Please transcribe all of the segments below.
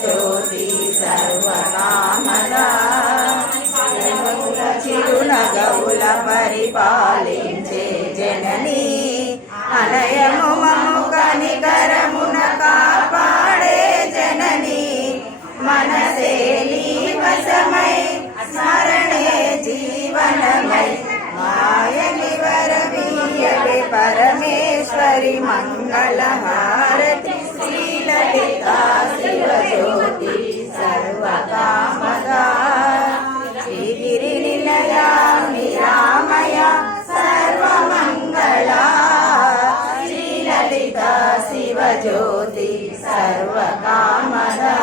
జ్యోతి సర్వకామద చిరునగవుల పరిపాలించే జనని అనయము మము కనికరమున కాపాడే జనని మనసే నీ వశమై స్మరణే జీవనమై మాయని వరమీయవే పరమేశ్వరి మంగళహారతి శ్రీలలితా శివజ్యోతి సర్వకామదా శ్రీగిరి నిలయా నిరామయ సర్వమంగళా శ్రీలలితా శివజ్యోతి సర్వకామదా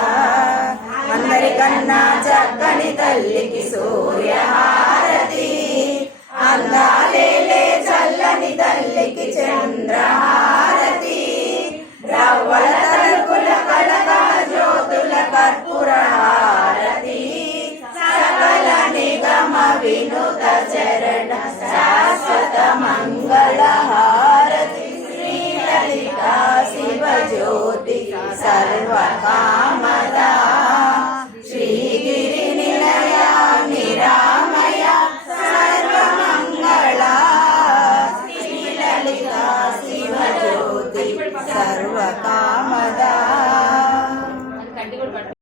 అందరికన్నా చక్కని తల్లికి సూర్యహారతి అందా